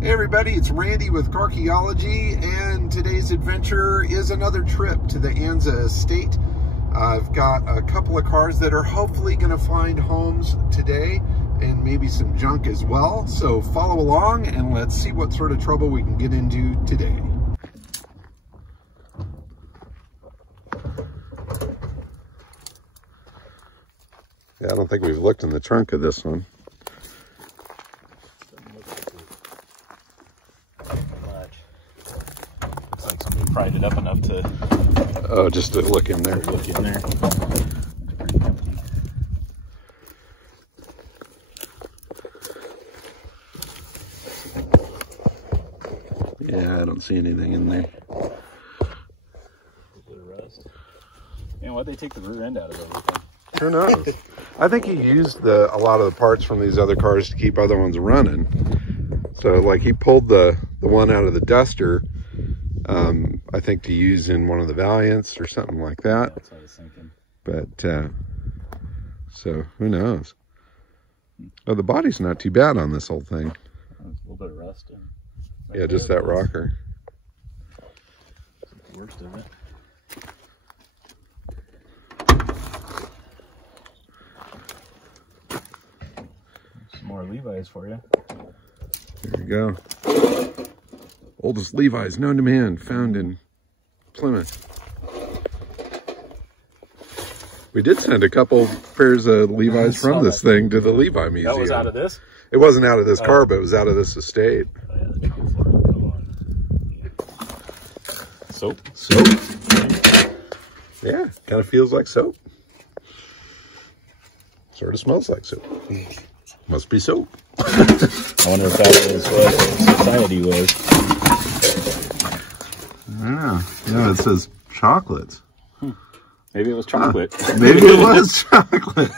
Hey everybody, it's Randy with Carchaeology, and today's adventure is another trip to the Anza estate. I've got a couple of cars that are hopefully going to find homes today, and maybe some junk as well. So follow along and let's see what sort of trouble we can get into today. Yeah, I don't think we've looked in the trunk of this one. Looks like somebody pried it up enough to... Oh, just to look in there. Look in there. Yeah, I don't see anything in there. A bit of rust. Man, why'd they take the rear end out of everything? Who knows? I think he used a lot of the parts from these other cars to keep other ones running. So like he pulled the one out of the Duster, I think to use in one of the Valiants or something like that. Yeah, that's what I was thinking. But, so who knows? Oh, the body's not too bad on this whole thing. Oh, a little bit of rust. Yeah, just that rocker. That's the worst of it. Some more Levi's for you. There you go. Oldest Levi's known to man, found in Plymouth. We did send a couple pairs of Levi's from this thing to the Levi Museum. That was out of this? It wasn't out of this car, but it was out of this estate. Oh, yeah, the trunk floor. Come on. Yeah. Soap? Soap? Yeah, kind of feels like soap. Sort of smells like soap. Must be soap. I wonder if that was what society was. Yeah, it says chocolates. Maybe it was chocolate. Maybe it was chocolate.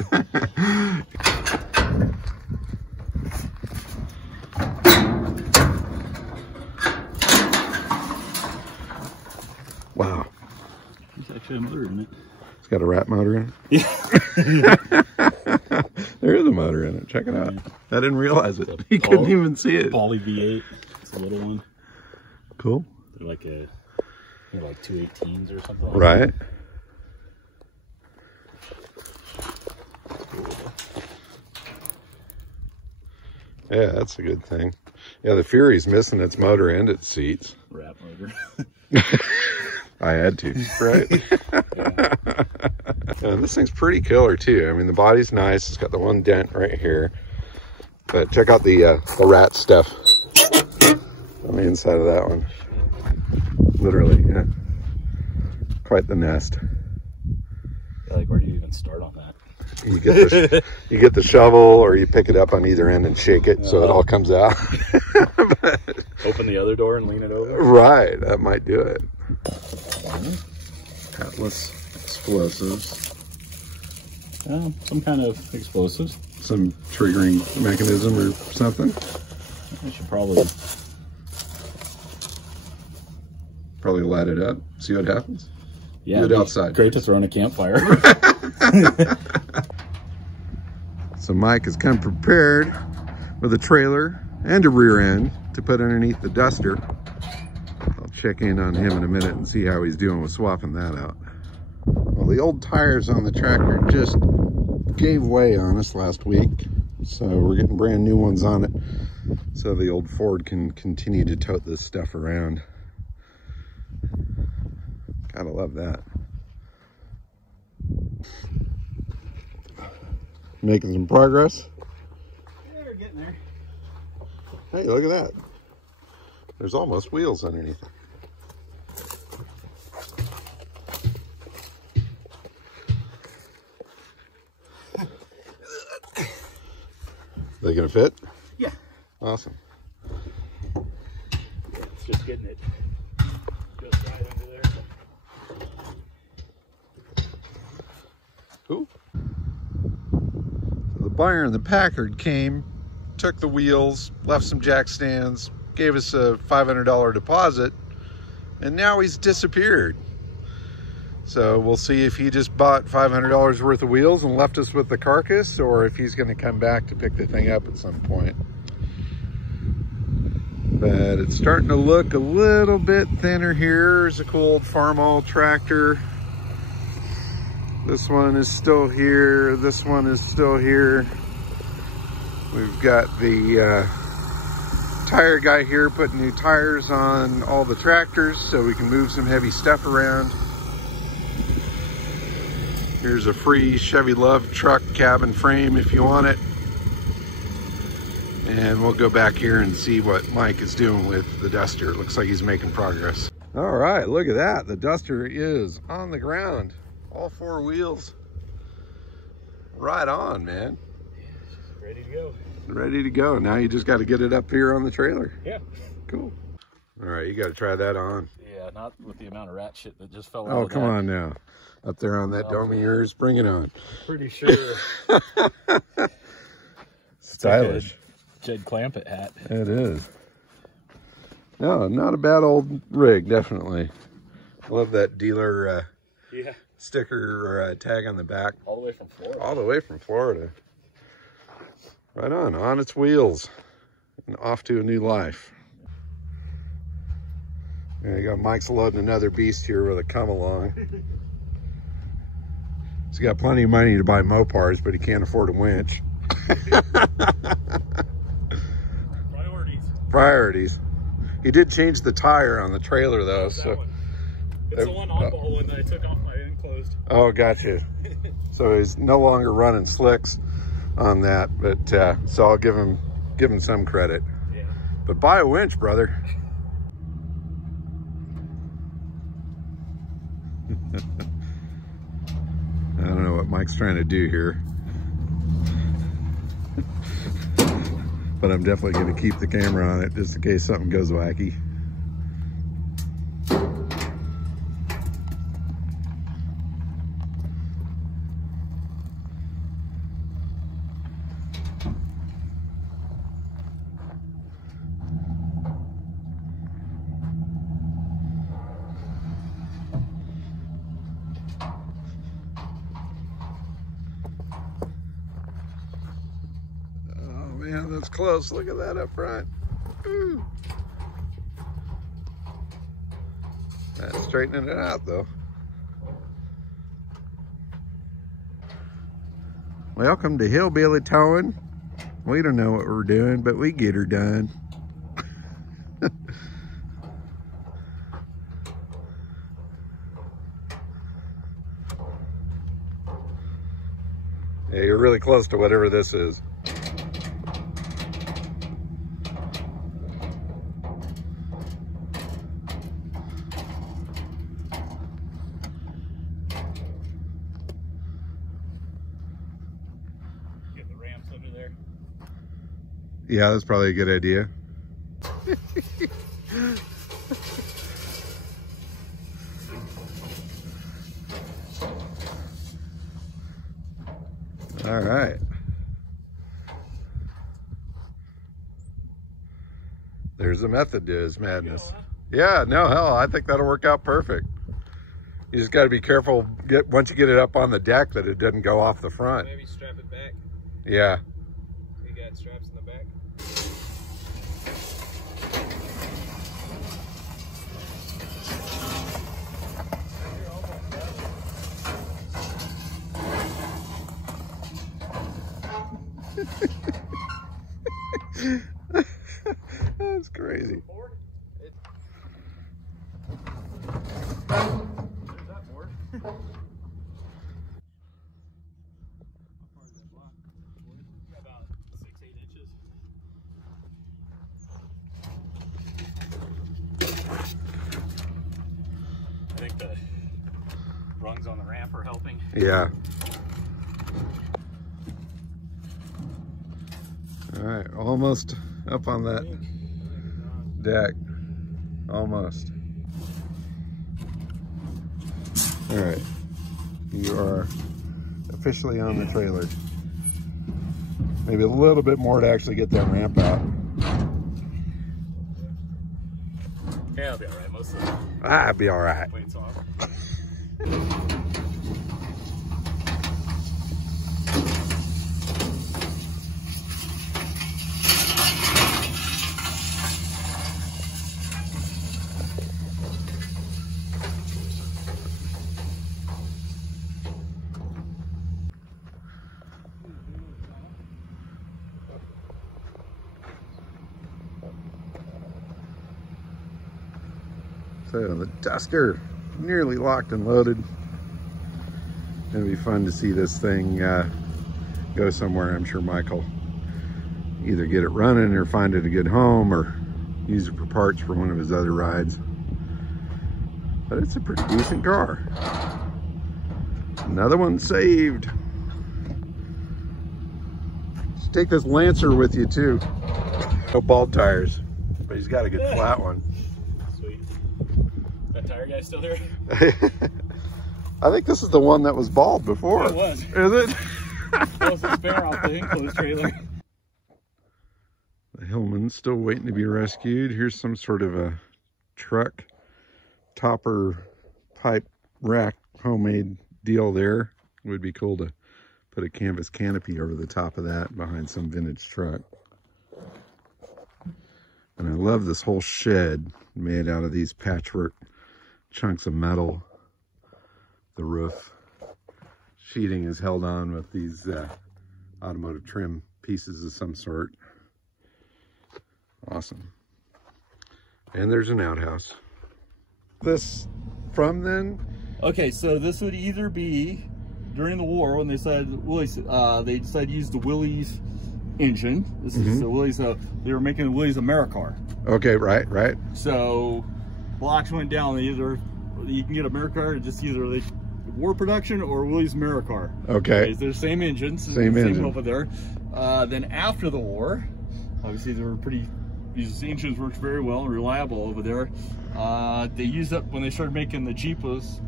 Wow. There's actually a motor in it. It's got a rat motor in it? Yeah. There is a motor in it. Check it out. I didn't realize it. You couldn't even see it. Poly V8. It's a little one. Cool. They're like they're like 218s or something. Right. Yeah, that's a good thing. Yeah, the Fury's missing its motor and its seats. Rat motor. I had to, right? Yeah, this thing's pretty killer too. I mean, the body's nice. It's got the one dent right here. But check out the rat stuff on the inside of that one. Literally, yeah. Quite the nest. Yeah, like, where do you even start on that? You get the shovel, or you pick it up on either end and shake it so it all comes out. Open the other door and lean it over? Right, that might do it. Atlas explosives. Some kind of explosives. Some triggering mechanism or something. I should probably light it up, see what happens. Yeah, do it outside. Great to throw in a campfire. So Mike has come prepared with a trailer and a rear end to put underneath the Duster. I'll check in on him in a minute and see how he's doing with swapping that out. Well, the old tires on the tractor just gave way on us last week, so we're getting brand new ones on it so the old Ford can continue to tote this stuff around. Gotta love that. Making some progress. Yeah, we're getting there. Hey, look at that. There's almost wheels underneath it. They gonna fit? Yeah. Awesome. It's just getting it just right under there. Cool. So the buyer in the Packard came, took the wheels, left some jack stands, gave us a $500 deposit, and now he's disappeared. So we'll see if he just bought $500 worth of wheels and left us with the carcass, or if he's going to come back to pick the thing up at some point. But it's starting to look a little bit thinner here. There's a cool old Farmall tractor. This one is still here. This one is still here. We've got the tire guy here putting new tires on all the tractors so we can move some heavy stuff around. Here's a free Chevy Love truck cabin frame if you want it. And we'll go back here and see what Mike is doing with the Duster. It looks like he's making progress. All right, look at that. The Duster is on the ground. All four wheels. Right on, man. Ready to go. Ready to go. Now you just got to get it up here on the trailer. Yeah. Cool. All right, you got to try that on. Yeah, not with the amount of rat shit that just fell out. Oh, of come that. on now. Up there on that dome of yours. Bring it on. Pretty sure. Stylish. Jed Clampett hat. It is. No, not a bad old rig, definitely. I love that dealer sticker or tag on the back. All the way from Florida. All the way from Florida. Right on its wheels. And off to a new life. There you go. Mike's loading another beast here with a come along. He's got plenty of money to buy Mopars, but he can't afford a winch. Priorities. He did change the tire on the trailer though, so. It's the one oddball one that I took off my enclosed. Oh, gotcha. So he's no longer running slicks on that, but so I'll give him some credit. Yeah. But buy a winch, brother. I don't know what Mike's trying to do here. But I'm definitely going to keep the camera on it just in case something goes wacky. Man, that's close. Look at that up front. Ooh. That's straightening it out though. Welcome to hillbilly towing. We don't know what we're doing, but we get her done. Yeah, you're really close to whatever this is. Yeah, that's probably a good idea. All right. There's a method to his madness. Yeah, no, hell, I think that'll work out perfect. You just got to be careful once you get it up on the deck that it doesn't go off the front. Maybe strap it back. Yeah. You got straps in the back. That's crazy. About 6-8 inches. I think the rungs on the ramp are helping. Yeah. All right, almost up on that deck. Almost. All right, you are officially on the trailer. Maybe a little bit more to actually get that ramp out. Yeah, I'll be all right. Most of the I'll be all right. weight's off. So the duster nearly locked and loaded. It'll be fun to see this thing go somewhere. I'm sure Mike will either get it running or find it a good home or use it for parts for one of his other rides. But it's a pretty decent car. Another one saved. Just take this Lancer with you too. No bald tires, but he's got a good flat one. Sweet. That tire guy still here? I think this is the one that was bald before. It was. Is it? Well, it's a spare off the enclosed trailer. The Hillman's still waiting to be rescued. Here's some sort of a truck topper pipe rack homemade deal there. Would be cool to put a canvas canopy over the top of that behind some vintage truck. And I love this whole shed made out of these patchwork chunks of metal. The roof sheeting is held on with these automotive trim pieces of some sort. Awesome. And there's an outhouse. This from then? Okay, so this would either be during the war when they said Willys, they decided to use the Willys engine. This is the Willys. They were making the Willys Americar. Okay, right. So blocks went down. Either you can get a Americar, or just either the war production or Willys Americar. Okay. They're the same engines. Same engine over there. Then after the war, obviously they were these engines worked very well and reliable over there. They used up when they started making the Jeep was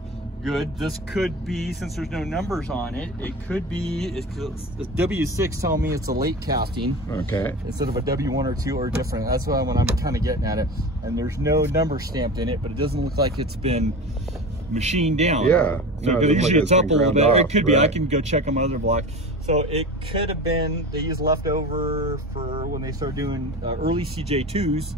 good. This could be, since there's no numbers on it, it could be, the W6 telling me it's a late casting. Okay. Instead of a W1 or 2 or different. That's why when I'm kind of getting at it. And there's no number stamped in it, but it doesn't look like it's been machined down. Yeah. So No, usually it's up a little bit. It could be. Right. I can go check on my other block. So it could have been, they used leftover for when they started doing early CJ2s.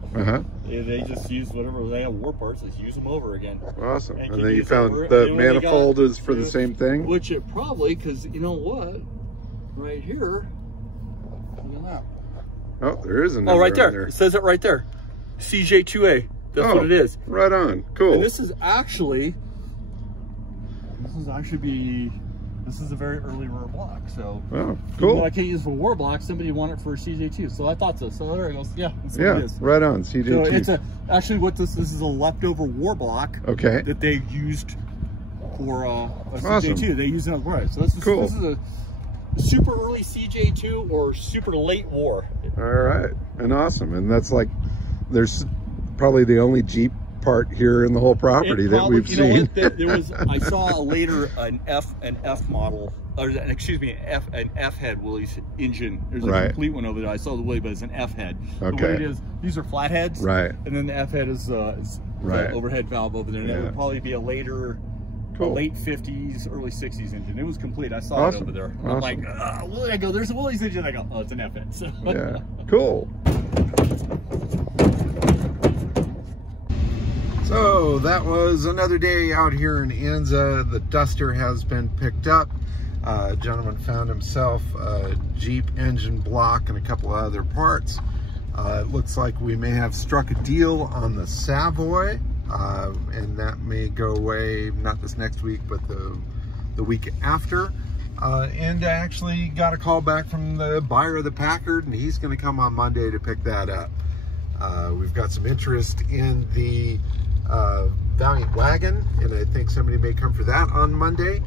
They just used whatever, they have war parts, let's use them over again. Awesome. And And then you found over, the manifold is for the same thing? Which it probably, because you know what? Right here, look at that. Oh, there is a number. Oh, right on there. It says it right there. CJ2A. That's what it is. Right on. Cool. And this is actually this is a very early rear block. So oh, cool. I can't use for war block. Somebody wanted it for a CJ2, so I thought so. So there it goes. Yeah, that's what it is. Right on. CJ2. So it's actually what this is a leftover war block. Okay. That they used for a Awesome. CJ2. They used it on right. So this is Cool. This is a super early CJ2 or super late war. All right. And awesome. And that's like, there's probably the only Jeep part here in the whole property that we've seen. There was, I saw later an F model, or excuse me, an F head Willys engine. There's a complete one over there. I saw the Willys, but it's an F head. Okay. But what it is, these are flat heads. Right. And then the F head is the overhead valve over there. And it would probably be a later, late 50s, early 60s engine. It was complete. I saw it over there. I'm like, I go, there's a Willys engine. I go, oh, it's an F head. So. Yeah. Cool. So that was another day out here in Anza. The duster has been picked up. A gentleman found himself a Jeep engine block and a couple of other parts. It looks like we may have struck a deal on the Savoy, and that may go away not this next week, but the week after. And I actually got a call back from the buyer of the Packard, and he's going to come on Monday to pick that up. We've got some interest in the Valiant wagon, and I think somebody may come for that on Monday.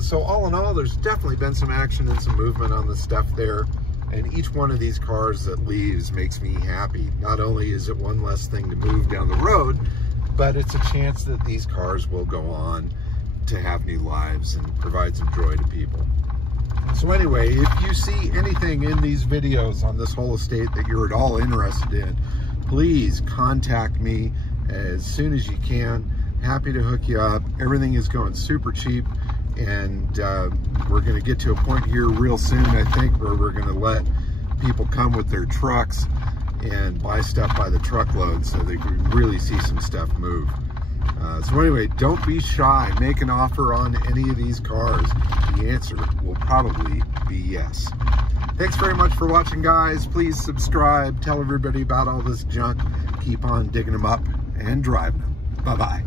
So all in all, there's definitely been some action and some movement on the stuff there, and each one of these cars that leaves makes me happy. Not only is it one less thing to move down the road, but it's a chance that these cars will go on to have new lives and provide some joy to people. So anyway, if you see anything in these videos on this whole estate that you're at all interested in, please contact me as soon as you can. happy to hook you up. Everything is going super cheap, and we're going to get to a point here real soon, I think, where we're going to let people come with their trucks and buy stuff by the truckload so they can really see some stuff move. So anyway, don't be shy. Make an offer on any of these cars. The answer will probably be yes. Thanks very much for watching, guys. Please subscribe. Tell everybody about all this junk. Keep on digging them up and driving them. Bye-bye.